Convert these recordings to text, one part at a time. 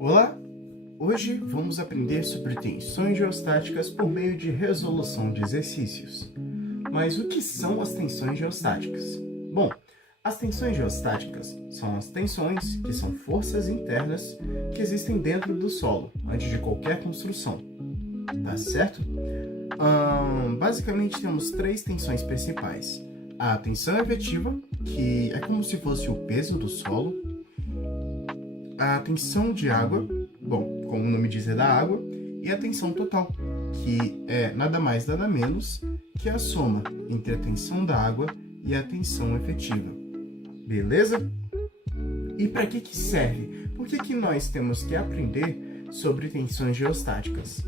Olá! Hoje vamos aprender sobre tensões geostáticas por meio de resolução de exercícios. Mas o que são as tensões geostáticas? Bom, as tensões geostáticas são as tensões, que são forças internas, que existem dentro do solo, antes de qualquer construção. Tá certo? Basicamente temos três tensões principais. A tensão efetiva, que é como se fosse o peso do solo. A tensão de água, bom, como o nome diz, é da água. E a tensão total, que é nada mais nada menos que a soma entre a tensão da água e a tensão efetiva. Beleza? E para que serve? Por que nós temos que aprender sobre tensões geostáticas?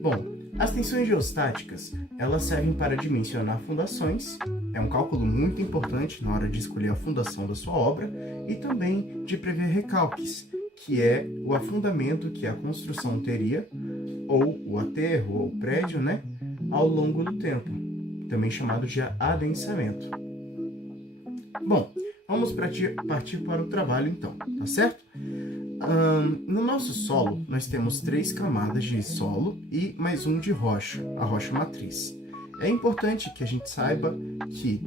Bom, as tensões geostáticas, elas servem para dimensionar fundações, é um cálculo muito importante na hora de escolher a fundação da sua obra, e também de prever recalques, que é o afundamento que a construção teria, ou o aterro, ou o prédio, ao longo do tempo, também chamado de adensamento. Bom, vamos partir para o trabalho então, tá certo? No nosso solo, nós temos 3 camadas de solo e mais um de rocha, a rocha matriz. É importante que a gente saiba que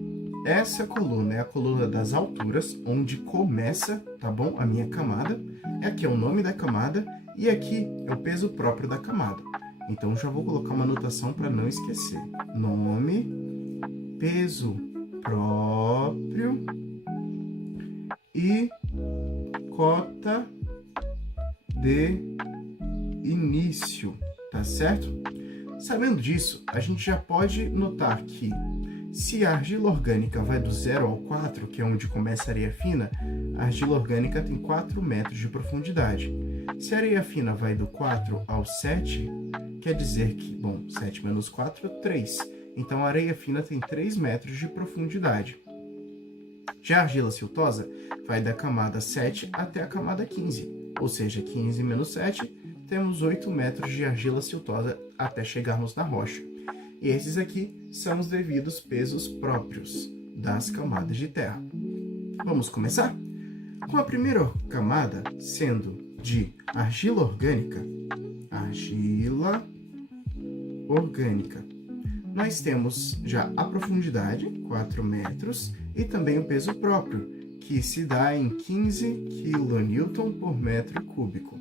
essa coluna é a coluna das alturas, onde começa, tá bom? A minha camada. Aqui é o nome da camada e aqui é o peso próprio da camada. Então, já vou colocar uma anotação para não esquecer. Nome, peso próprio e cota de início, tá certo? Sabendo disso, a gente já pode notar que se a argila orgânica vai do 0 ao 4, que é onde começa a areia fina, a argila orgânica tem 4 metros de profundidade. Se a areia fina vai do 4 ao 7, quer dizer que, 7 menos 4 é 3. Então a areia fina tem 3 metros de profundidade. Já a argila siltosa vai da camada 7 até a camada 15, ou seja, 15 menos 7, temos 8 metros de argila siltosa até chegarmos na rocha. E esses aqui são os devidos pesos próprios das camadas de terra. Vamos começar? Com a primeira camada sendo de argila orgânica, nós temos já a profundidade, 4 metros, e também o peso próprio, que se dá em 15 kN por metro cúbico.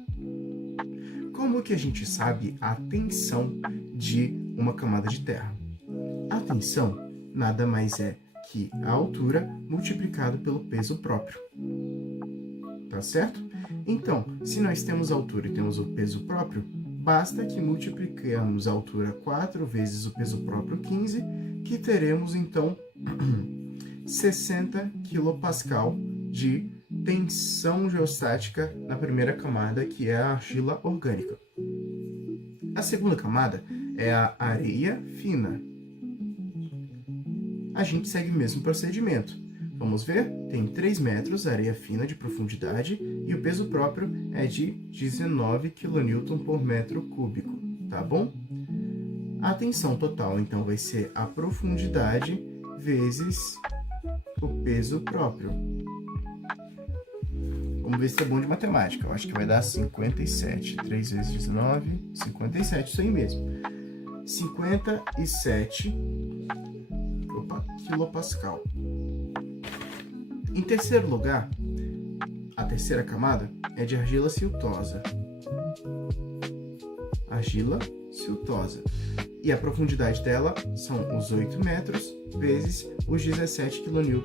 Como que a gente sabe a tensão de uma camada de terra? A tensão nada mais é que a altura multiplicado pelo peso próprio. Tá certo? Então, se nós temos a altura e temos o peso próprio, basta que multiplicamos a altura 4 vezes o peso próprio 15, que teremos então 60 kPa de tensão geostática na primeira camada, que é a argila orgânica. A segunda camada é a areia fina. A gente segue o mesmo procedimento. Vamos ver? Tem 3 metros areia fina de profundidade e o peso próprio é de 19 kN por metro cúbico, tá bom? A tensão total, então, vai ser a profundidade vezes o peso próprio. Vamos ver se é bom de matemática. Eu acho que vai dar 57. 3 vezes 19, 57, isso aí mesmo. 57 quilopascal. Em terceiro lugar, a terceira camada é de argila siltosa. Argila siltosa. E a profundidade dela são os 8 metros vezes os 17 kN,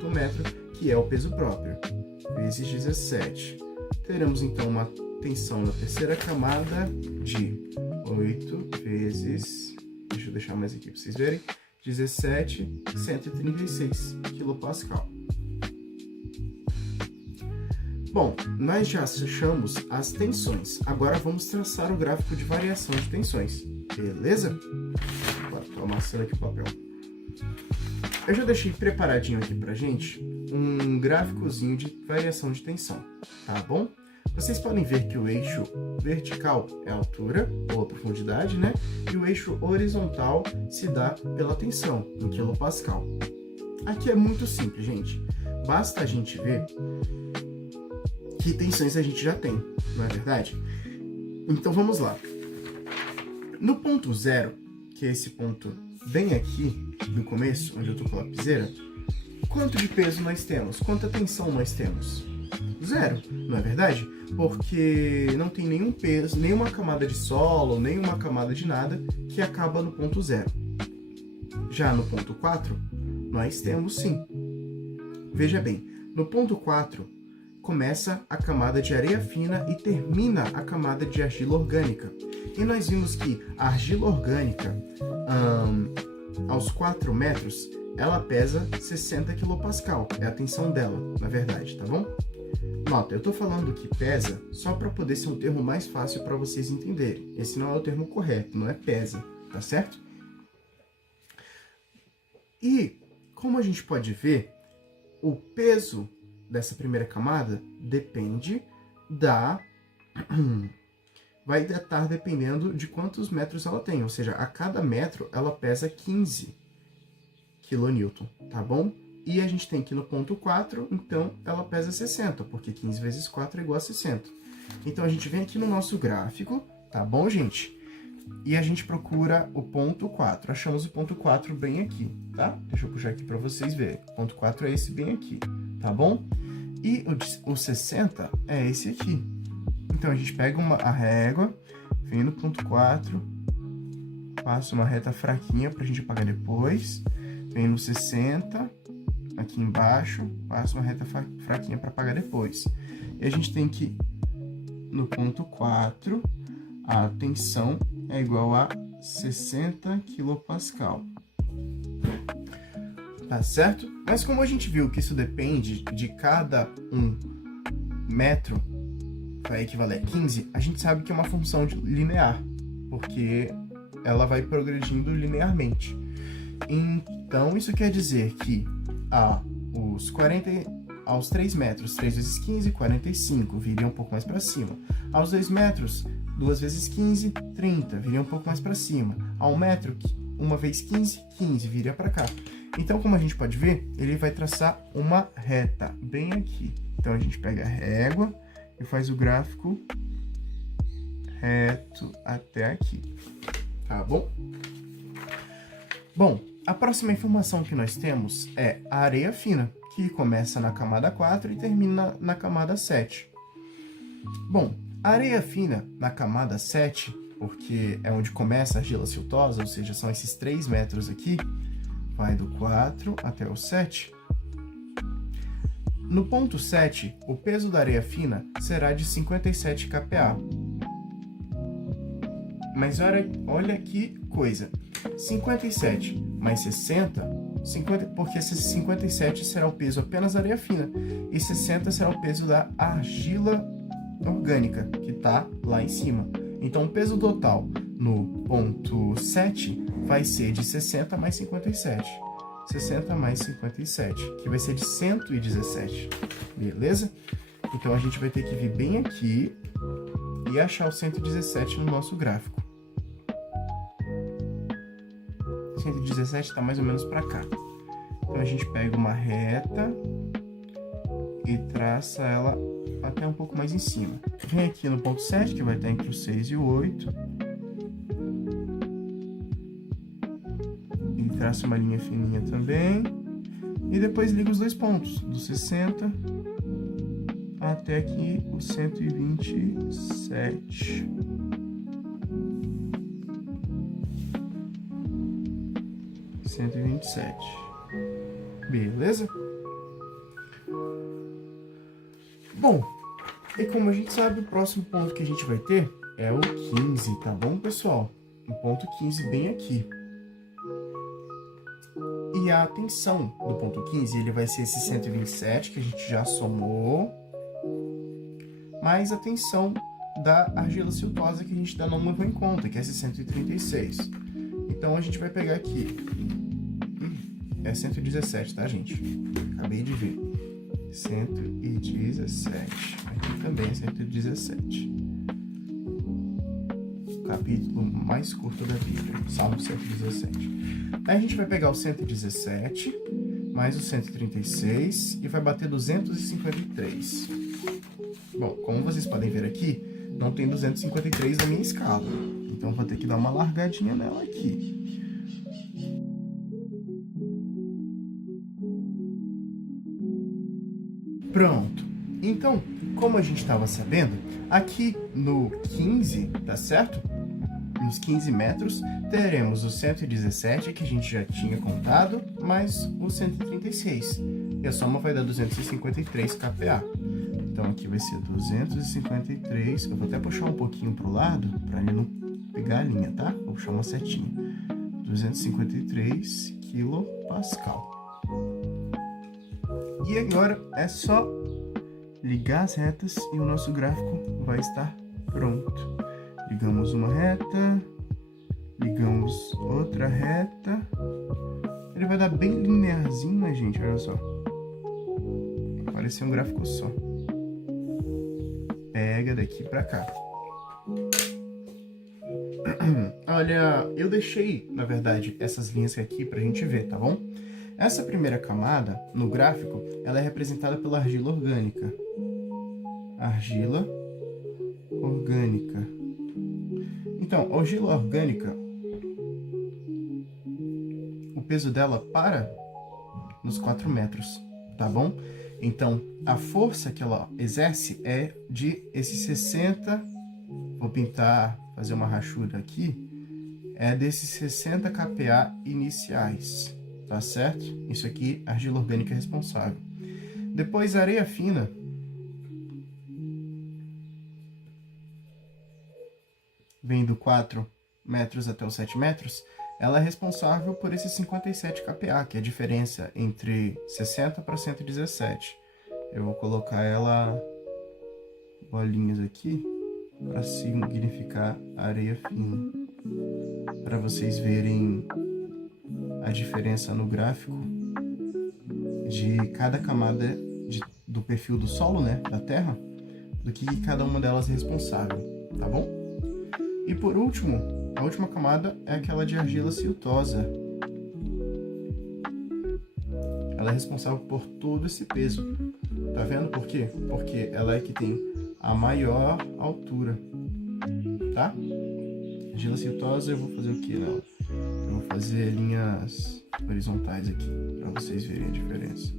que é o peso próprio, vezes 17. Teremos então uma tensão na terceira camada de 8 vezes, deixa eu deixar mais aqui para vocês verem, 17, 136 kPa. Bom, nós já achamos as tensões. Agora vamos traçar o gráfico de variação de tensões, beleza? Estou amassando aqui o papel. Eu já deixei preparadinho aqui pra gente um gráficozinho de variação de tensão, tá bom? Vocês podem ver que o eixo vertical é a altura, ou a profundidade, E o eixo horizontal se dá pela tensão, em quilopascal. Aqui é muito simples, gente. Basta a gente ver que tensões a gente já tem, não é verdade? Então vamos lá. No ponto 0, que é esse ponto bem aqui no começo, onde eu tô com a lapiseira, quanto de peso nós temos? Quanta tensão nós temos? 0, não é verdade? Porque não tem nenhum peso, nenhuma camada de solo, nenhuma camada de nada que acaba no ponto 0. Já no ponto 4, nós temos sim. Veja bem, no ponto 4, começa a camada de areia fina e termina a camada de argila orgânica. E nós vimos que a argila orgânica, aos 4 metros, ela pesa 60 kPa. É a tensão dela, na verdade, tá bom? Nota, eu tô falando que pesa só para poder ser um termo mais fácil para vocês entenderem. Esse não é o termo correto, não é pesa, tá certo? E, como a gente pode ver, o peso dessa primeira camada depende vai estar dependendo de quantos metros ela tem, ou seja, a cada metro ela pesa 15 kN, tá bom? E a gente tem aqui no ponto 4, então ela pesa 60, porque 15 vezes 4 é igual a 60. Então a gente vem aqui no nosso gráfico, tá bom, gente? E a gente procura o ponto 4. Achamos o ponto 4 bem aqui, tá? Deixa eu puxar aqui para vocês verem. O ponto 4 é esse bem aqui, tá bom? E o 60 é esse aqui. Então a gente pega a régua, vem no ponto 4, passa uma reta fraquinha pra gente apagar depois. Vem no 60, aqui embaixo, passa uma reta fraquinha para apagar depois. E a gente tem que, no ponto 4, a tensão é igual a 60 kPa. Tá certo? Mas como a gente viu que isso depende de cada metro, vai equivaler a 15, a gente sabe que é uma função linear, porque ela vai progredindo linearmente. Então, isso quer dizer que aos 3 metros, 3 vezes 15, 45, viria um pouco mais para cima. Aos 2 metros, 2 vezes 15, 30, viria um pouco mais para cima. A 1 metro, 1 vez 15, 15, viria para cá. Então, como a gente pode ver, ele vai traçar uma reta bem aqui. Então, a gente pega a régua e faz o gráfico reto até aqui, tá bom? Bom, a próxima informação que nós temos é a areia fina, que começa na camada 4 e termina na camada 7. Bom, a areia fina na camada 7, porque é onde começa a argila siltosa, ou seja, são esses 3 metros aqui, vai do 4 até o 7. No ponto 7, o peso da areia fina será de 57 kPa. Mas olha que coisa, 57 mais 60, porque esse 57 será o peso apenas da areia fina, e 60 será o peso da argila orgânica, que está lá em cima. Então, o peso total no ponto 7 vai ser de 60 mais 57. 60 mais 57, que vai ser de 117, beleza? Então, a gente vai ter que vir bem aqui e achar o 117 no nosso gráfico. 117 está mais ou menos para cá. Então, a gente pega uma reta e traça ela até um pouco mais em cima. Vem aqui no ponto 7, que vai estar entre o 6 e o 8. E traça uma linha fininha também. E depois liga os dois pontos, do 60 até aqui o 127. Beleza? Bom, e como a gente sabe, o próximo ponto que a gente vai ter é o 15, tá bom, pessoal? O ponto 15 bem aqui. E a tensão do ponto 15, ele vai ser esse 127, que a gente já somou, mais a tensão da argila siltosa, que a gente ainda não levou em conta, que é esse 136. Então, a gente vai pegar aqui, é 117, tá, gente? Acabei de ver. 117. Aqui também é 117. Capítulo mais curto da Bíblia, Salmo 117. Aí a gente vai pegar o 117, mais o 136, e vai bater 253. Bom, como vocês podem ver aqui, não tem 253 na minha escala. Então, vou ter que dar uma largadinha nela aqui. Pronto. Então, como a gente estava sabendo, aqui no 15, tá certo? Nos 15 metros, teremos o 117, que a gente já tinha contado, mais o 136. E a soma vai dar 253 kPa. Então, aqui vai ser 253. Eu vou até puxar um pouquinho para o lado, para ele não pegar a linha, tá? Vou puxar uma setinha. 253 kPa. E agora é só ligar as retas e o nosso gráfico vai estar pronto. Ligamos uma reta, ligamos outra reta. Ele vai dar bem linearzinho, né, gente? Olha só. Vai parecer um gráfico só. Pega daqui pra cá. Olha, eu deixei, na verdade, essas linhas aqui pra gente ver, tá bom? Essa primeira camada, no gráfico, ela é representada pela argila orgânica. Argila orgânica. Então, a argila orgânica, o peso dela para nos 4 metros, tá bom? Então, a força que ela exerce é de esses 60, vou pintar, fazer uma rachura aqui, é desses 60 kPa iniciais, tá certo? Isso aqui, a argila orgânica é responsável. Depois, a areia fina, vem do 4 metros até os 7 metros, ela é responsável por esses 57 kPa, que é a diferença entre 60 para 117. Eu vou colocar ela bolinhas aqui para significar areia fina, para vocês verem a diferença no gráfico de cada camada do perfil do solo, né, da terra, do que cada uma delas é responsável, tá bom? E por último, a última camada é aquela de argila siltosa. Ela é responsável por todo esse peso. Tá vendo por quê? Porque ela é que tem a maior altura, tá? Argila siltosa, eu vou fazer o que nela? Eu vou fazer linhas horizontais aqui, para vocês verem a diferença.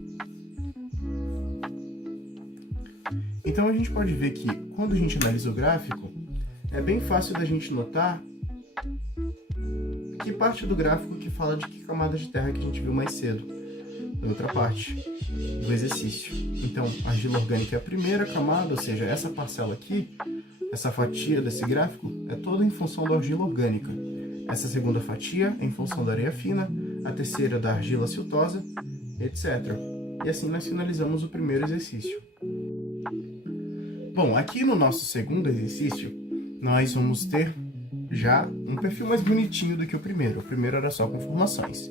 Então a gente pode ver que quando a gente analisa o gráfico, é bem fácil da gente notar que parte do gráfico que fala de que camada de terra que a gente viu mais cedo, da outra parte do exercício. Então, a argila orgânica é a primeira camada, ou seja, essa parcela aqui, essa fatia desse gráfico, é toda em função da argila orgânica. Essa segunda fatia é em função da areia fina, a terceira da argila siltosa, etc. E assim nós finalizamos o primeiro exercício. Bom, aqui no nosso segundo exercício, nós vamos ter já um perfil mais bonitinho do que o primeiro. O primeiro era só com informações.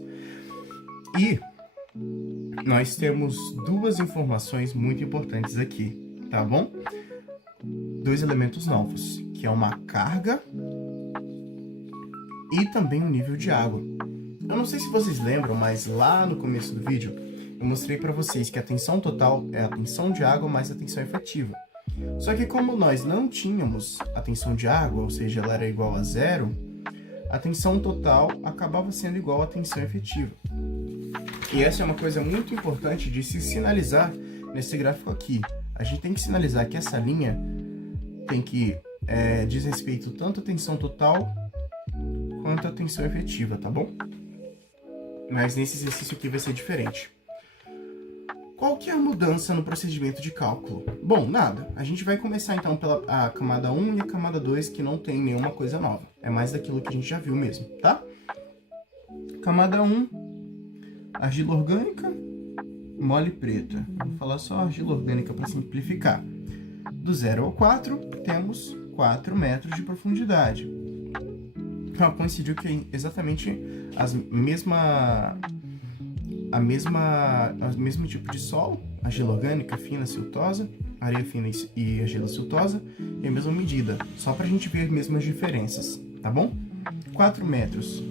E nós temos duas informações muito importantes aqui, tá bom? Dois elementos novos, que é uma carga e também um nível de água. Eu não sei se vocês lembram, mas lá no começo do vídeo eu mostrei para vocês que a tensão total é a tensão de água mais a tensão efetiva. Só que como nós não tínhamos a tensão de água, ou seja, ela era igual a zero, a tensão total acabava sendo igual à tensão efetiva. E essa é uma coisa muito importante de se sinalizar nesse gráfico aqui. A gente tem que sinalizar que essa linha tem que diz respeito tanto à tensão total quanto à tensão efetiva, tá bom? Mas nesse exercício aqui vai ser diferente. Qual que é a mudança no procedimento de cálculo? Bom, nada. A gente vai começar então pela camada 1 e a camada 2, que não tem nenhuma coisa nova. É mais daquilo que a gente já viu mesmo, tá? Camada 1, argila orgânica, mole preta. Vou falar só argila orgânica para simplificar. Do 0 ao 4, temos 4 metros de profundidade. Coincidiu que é exatamente o mesmo tipo de solo, argila orgânica, fina, siltosa, areia fina e argila siltosa, e a mesma medida, só para a gente ver as mesmas diferenças, tá bom? 4 metros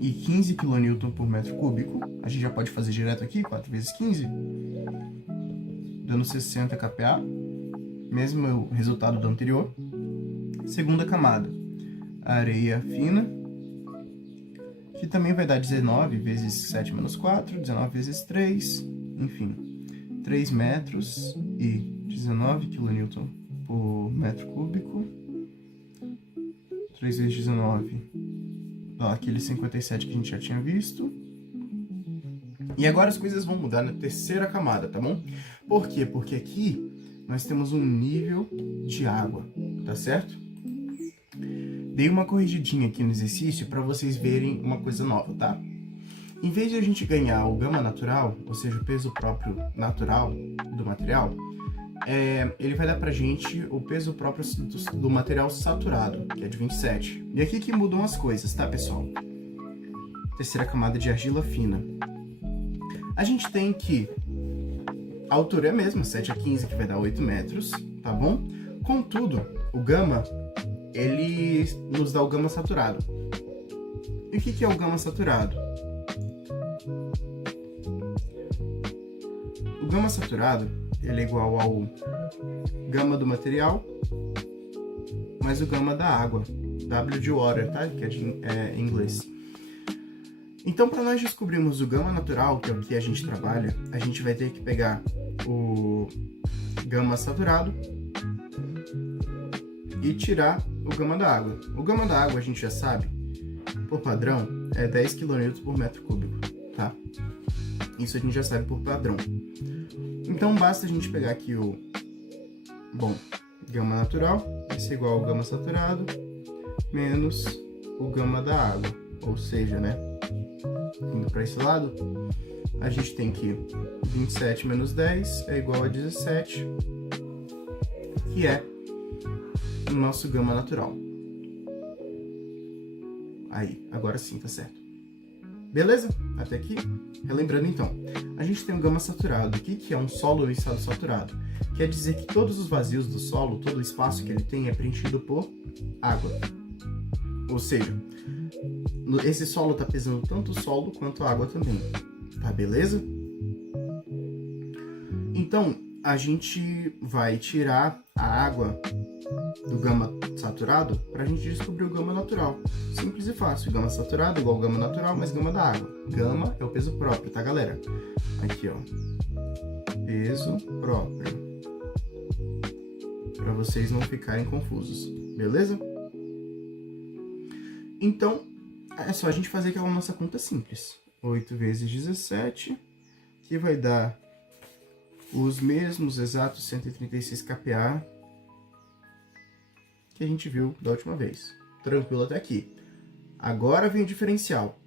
e 15 kN por metro cúbico, a gente já pode fazer direto aqui, 4 vezes 15, dando 60 kPa, mesmo o resultado do anterior. Segunda camada, areia fina, que também vai dar 19 vezes 7 menos 4, 19 vezes 3, enfim, 3 metros e 19 kN por metro cúbico. 3 vezes 19, dá aquele 57 que a gente já tinha visto. E agora as coisas vão mudar na terceira camada, tá bom? Por quê? Porque aqui nós temos um nível de água, tá certo? Dei uma corrigidinha aqui no exercício para vocês verem uma coisa nova, tá? Em vez de a gente ganhar o gama natural, ou seja, o peso próprio natural do material, ele vai dar pra gente o peso próprio do material saturado, que é de 27. E aqui que mudam as coisas, tá, pessoal? Terceira camada de argila fina. A gente tem que a altura é a mesma, 7 a 15, que vai dar 8 metros, tá bom? Contudo, o gama, ele nos dá o gama saturado. E o que é o gama saturado? O gama saturado, ele é igual ao gama do material mais o gama da água. W de water, tá? Que é em inglês. Então, para nós descobrirmos o gama natural, que é o que a gente trabalha, a gente vai ter que pegar o gama saturado e tirar o gama da água. O gama da água a gente já sabe, por padrão, é 10 kN por metro cúbico, tá? Isso a gente já sabe por padrão. Então, basta a gente pegar aqui gama natural, vai ser igual ao gama saturado, menos o gama da água. Ou seja, né? Indo para esse lado, a gente tem que 27 menos 10 é igual a 17, que é o nosso gama natural. Aí, agora sim, tá certo. Beleza? Até aqui? Relembrando então, a gente tem o gama saturado. O que é um solo em estado saturado? Quer dizer que todos os vazios do solo, todo o espaço que ele tem é preenchido por água. Ou seja, esse solo está pesando tanto o solo quanto a água também, tá beleza? Então, a gente vai tirar a água do gama saturado para a gente descobrir o gama natural. Simples e fácil, gama saturado igual ao gama natural mais gama da água. Gama é o peso próprio, tá, galera? Aqui, ó, peso próprio, para vocês não ficarem confusos, beleza? Então, é só a gente fazer aquela nossa conta simples. 8 vezes 17, que vai dar os mesmos exatos 136 kPa que a gente viu da última vez. Tranquilo até aqui. Agora vem o diferencial.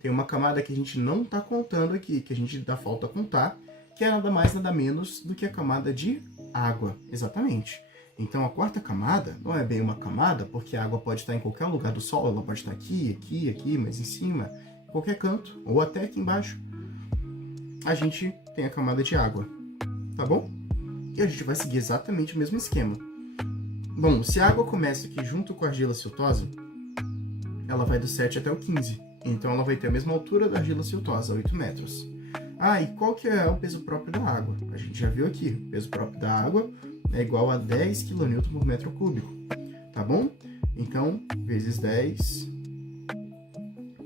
Tem uma camada que a gente não está contando aqui, que a gente dá falta contar, que é nada mais, nada menos do que a camada de água. Exatamente. Então, a quarta camada não é bem uma camada, porque a água pode estar em qualquer lugar do solo, ela pode estar aqui, aqui, aqui, mas em cima, em qualquer canto, ou até aqui embaixo, a gente tem a camada de água, tá bom? E a gente vai seguir exatamente o mesmo esquema. Bom, se a água começa aqui junto com a argila siltosa, ela vai do 7 até o 15, então ela vai ter a mesma altura da argila siltosa, 8 metros. Ah, e qual que é o peso próprio da água? A gente já viu aqui, o peso próprio da água é igual a 10 kN por metro cúbico, tá bom? Então, vezes 10,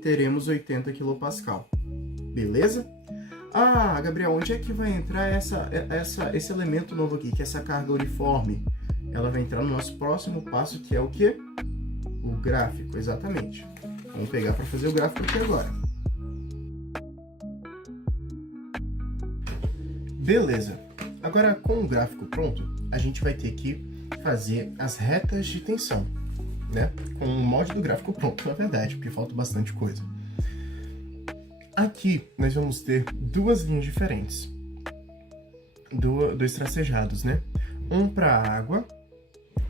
teremos 80 kPa, beleza? Ah, Gabriel, onde é que vai entrar esse elemento novo aqui, que é essa carga uniforme? Ela vai entrar no nosso próximo passo, que é o quê? O gráfico, exatamente. Vamos pegar para fazer o gráfico aqui agora. Beleza. Agora, com o gráfico pronto, a gente vai ter que fazer as retas de tensão, né? Com o molde do gráfico pronto, na verdade, porque falta bastante coisa. Aqui, nós vamos ter duas linhas diferentes. Dois tracejados, né? Um para água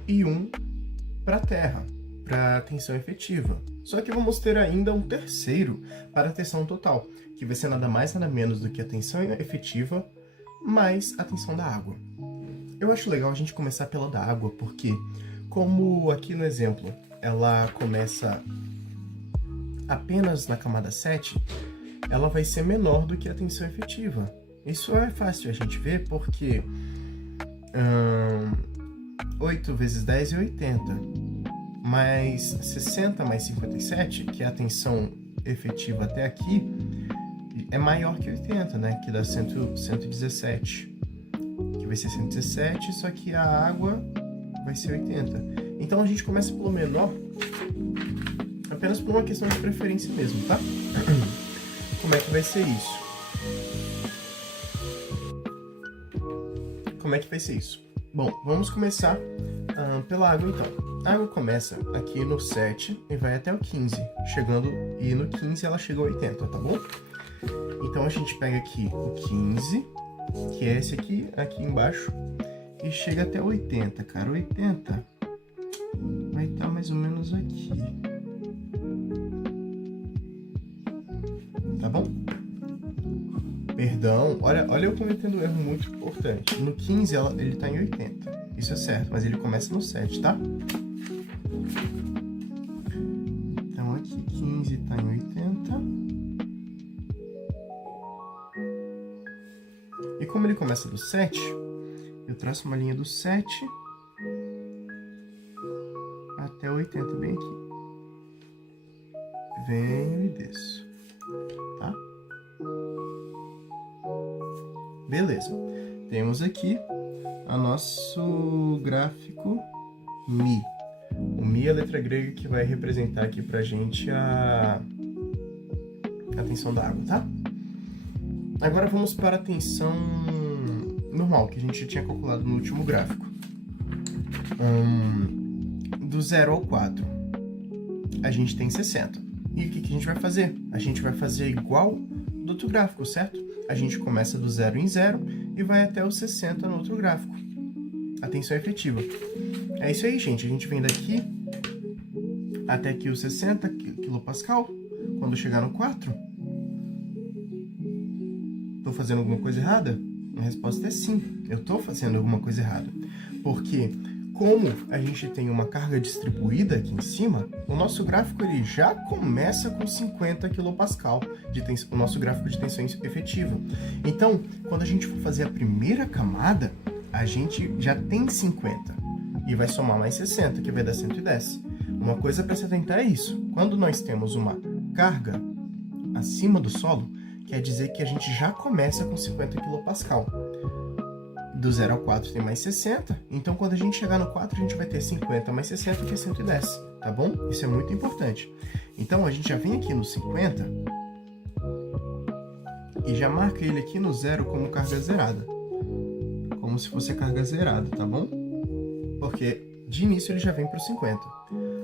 e um para terra, para tensão efetiva. Só que vamos ter ainda um terceiro para a tensão total, que vai ser nada mais nada menos do que a tensão efetiva mais a tensão da água. Eu acho legal a gente começar pela da água, porque, como aqui no exemplo, ela começa apenas na camada 7, ela vai ser menor do que a tensão efetiva. Isso é fácil a gente ver, porque 8 vezes 10 é 80. mais 60 mais 57, que é a tensão efetiva até aqui, é maior que 80, né? Que dá 117. Que vai ser 117, só que a água vai ser 80. Então a gente começa pelo menor, apenas por uma questão de preferência mesmo, tá? Como é que vai ser isso? Como é que vai ser isso? Bom, vamos começar pela água então. A água começa aqui no 7 e vai até o 15, e no 15 ela chega a 80, tá bom? Então a gente pega aqui o 15, que é esse aqui embaixo, e chega até 80, cara. 80 vai estar mais ou menos aqui. Tá bom? Perdão, olha eu cometendo um erro muito importante. No 15 ele tá em 80, isso é certo, mas ele começa no 7, tá? Então aqui 15 tá em 80. E como ele começa do 7, eu traço uma linha do 7 até 80, bem aqui. Venho e desço, tá? Beleza. Temos aqui o nosso gráfico Mi. O Mi é a letra grega que vai representar aqui pra gente a tensão da água, tá? Agora vamos para a tensão normal, que a gente tinha calculado no último gráfico. Do 0 ao 4, a gente tem 60. E o que a gente vai fazer? A gente vai fazer igual do outro gráfico, certo? A gente começa do 0 em 0 e vai até o 60 no outro gráfico. A tensão efetiva. É isso aí, gente. A gente vem daqui até aqui os 60 kPa. Quando chegar no 4... Estou fazendo alguma coisa errada? A resposta é sim, eu estou fazendo alguma coisa errada. Porque, como a gente tem uma carga distribuída aqui em cima, o nosso gráfico ele já começa com 50 kPa, o nosso gráfico de tensão efetiva. Então, quando a gente for fazer a primeira camada, a gente já tem 50 e vai somar mais 60, que vai dar 110. Uma coisa para se atentar é isso. Quando nós temos uma carga acima do solo, quer dizer que a gente já começa com 50 kPa. Do 0 ao 4 tem mais 60, então quando a gente chegar no 4 a gente vai ter 50 mais 60, que é 110, tá bom? Isso é muito importante. Então a gente já vem aqui no 50 e já marca ele aqui no 0 como carga zerada. Como se fosse a carga zerada, tá bom? Porque de início ele já vem para o 50.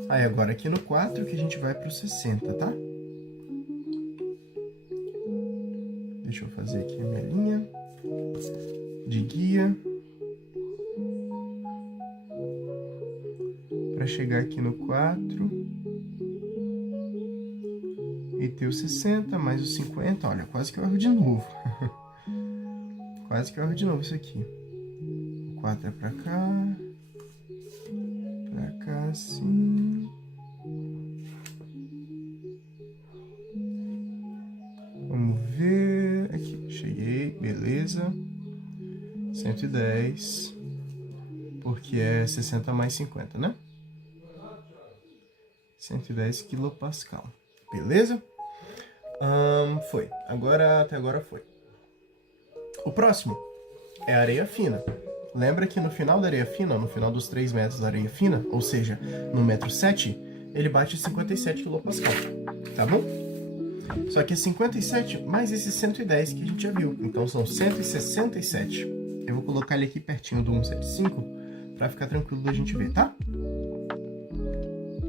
Aí agora aqui no 4 que a gente vai para o 60, tá? Deixa eu fazer aqui a minha linha de guia para chegar aqui no 4 e ter o 60 mais o 50. Olha, quase que eu erro de novo. Quase que eu erro de novo isso aqui. O 4 é para cá assim. Vamos ver aqui, cheguei, beleza. 110, porque é 60 mais 50, né? 110 kPa, beleza? Foi, até agora foi. O próximo é a areia fina. Lembra que no final da areia fina, no final dos 3 metros da areia fina, ou seja, no metro 7, ele bate 57 kPa, tá bom? Só que é 57 mais esses 110 que a gente já viu, então são 167. Eu vou colocar ele aqui pertinho do 175 para ficar tranquilo da gente ver, tá?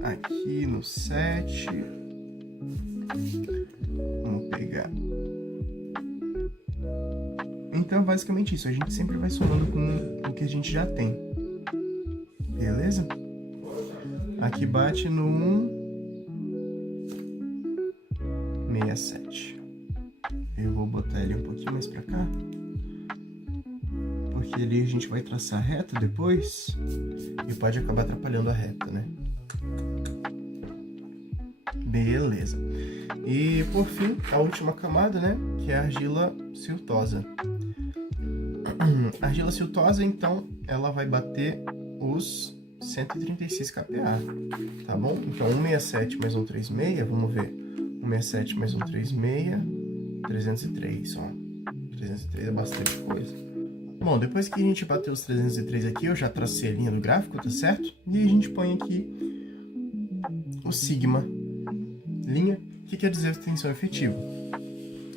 Aqui no 7. Vamos pegar. Então, basicamente isso. A gente sempre vai somando com o que a gente já tem. Beleza? Aqui bate no 167. Eu vou botar ele um pouquinho mais pra cá. Porque ali a gente vai traçar a reta depois. E pode acabar atrapalhando a reta, né? Beleza. E por fim, a última camada, né? Que é a argila siltosa. A argila siltosa, então, ela vai bater os 136 kPa, tá bom? Então, 167 mais 136, vamos ver. 167 mais 136, 303, ó. 303 é bastante coisa. Bom, depois que a gente bateu os 303 aqui, eu já tracei a linha do gráfico, tá certo? E a gente põe aqui o sigma, linha, que quer dizer tensão efetiva.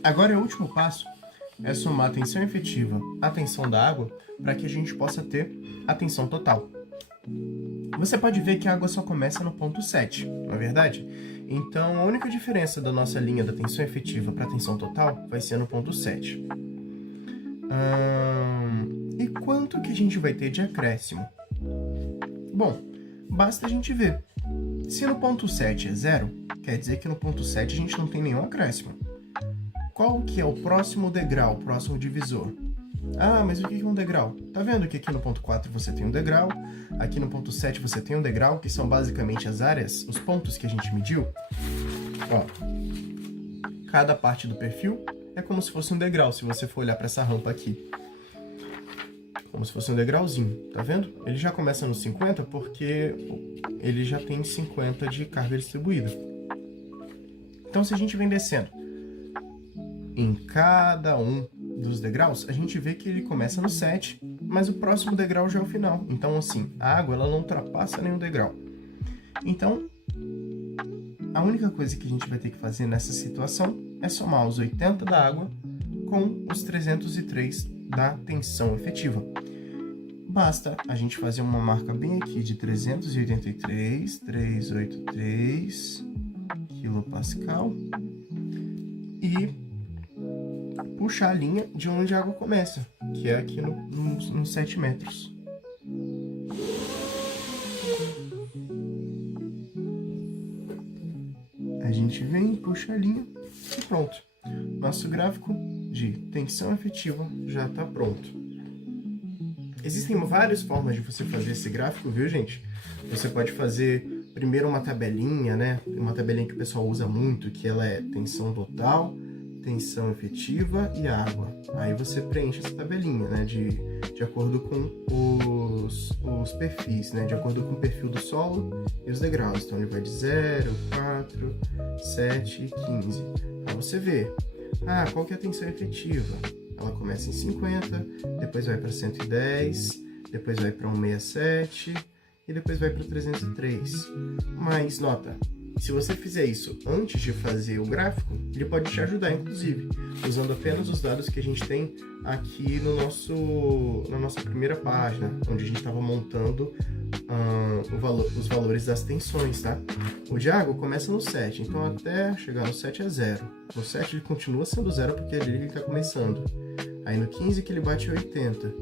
Agora, o último passo é somar a tensão efetiva à tensão da água para que a gente possa ter a tensão total. Você pode ver que a água só começa no ponto 7, não é verdade? Então, a única diferença da nossa linha da tensão efetiva para a tensão total vai ser no ponto 7. E quanto que a gente vai ter de acréscimo? Bom, basta a gente ver. Se no ponto 7 é 0, quer dizer que no ponto 7 a gente não tem nenhum acréscimo. Qual que é o próximo degrau, o próximo divisor? Ah, mas o que é um degrau? Tá vendo que aqui no ponto 4 você tem um degrau, aqui no ponto 7 você tem um degrau, que são basicamente as áreas, os pontos que a gente mediu? Ó, cada parte do perfil é como se fosse um degrau, se você for olhar para essa rampa aqui. Como se fosse um degrauzinho, tá vendo? Ele já começa no 50 porque ele já tem 50 de carga distribuída. Então, se a gente vem descendo em cada um dos degraus, a gente vê que ele começa no 7, mas o próximo degrau já é o final. Então, assim, a água ela não ultrapassa nenhum degrau. Então, a única coisa que a gente vai ter que fazer nessa situação é somar os 80 da água com os 303 da tensão efetiva. Basta a gente fazer uma marca bem aqui de 383 kPa e puxar a linha de onde a água começa, que é aqui nos 7 metros. A gente vem, puxa a linha e pronto. Nosso gráfico de tensão efetiva já está pronto. Existem várias formas de você fazer esse gráfico, viu, gente? Você pode fazer primeiro uma tabelinha, né? Uma tabelinha que o pessoal usa muito, que ela é tensão total, tensão efetiva e água. Aí você preenche essa tabelinha, né? De acordo com os perfis, né? De acordo com o perfil do solo e os degraus. Então ele vai de 0, 4, 7 e 15. Aí você vê, qual que é a tensão efetiva? Ela começa em 50, depois vai para 110, depois vai para 167 e depois vai para 303. Mas nota, se você fizer isso antes de fazer o gráfico, ele pode te ajudar, inclusive, usando apenas os dados que a gente tem aqui na nossa primeira página, onde a gente estava montando os valores das tensões, tá? O de água começa no 7, então até chegar no 7 é 0. No 7 ele continua sendo 0 porque ali ele está começando. Aí no 15 que ele bate 80.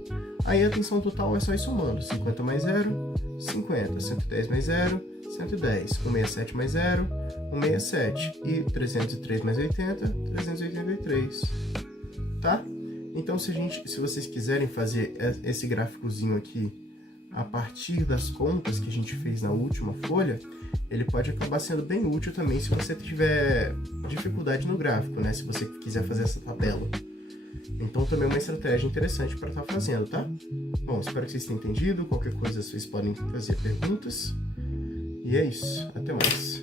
Aí a tensão total é só ir somando. 50 mais 0, 50. 110 mais 0, 110. 167 mais 0, 167. E 303 mais 80, 383. Tá? Então se vocês quiserem fazer esse gráficozinho aqui a partir das contas que a gente fez na última folha, ele pode acabar sendo bem útil também se você tiver dificuldade no gráfico, né? Se você quiser fazer essa tabela. Então também é uma estratégia interessante para estar fazendo, tá? Bom, espero que vocês tenham entendido. Qualquer coisa vocês podem fazer perguntas. E é isso. Até mais.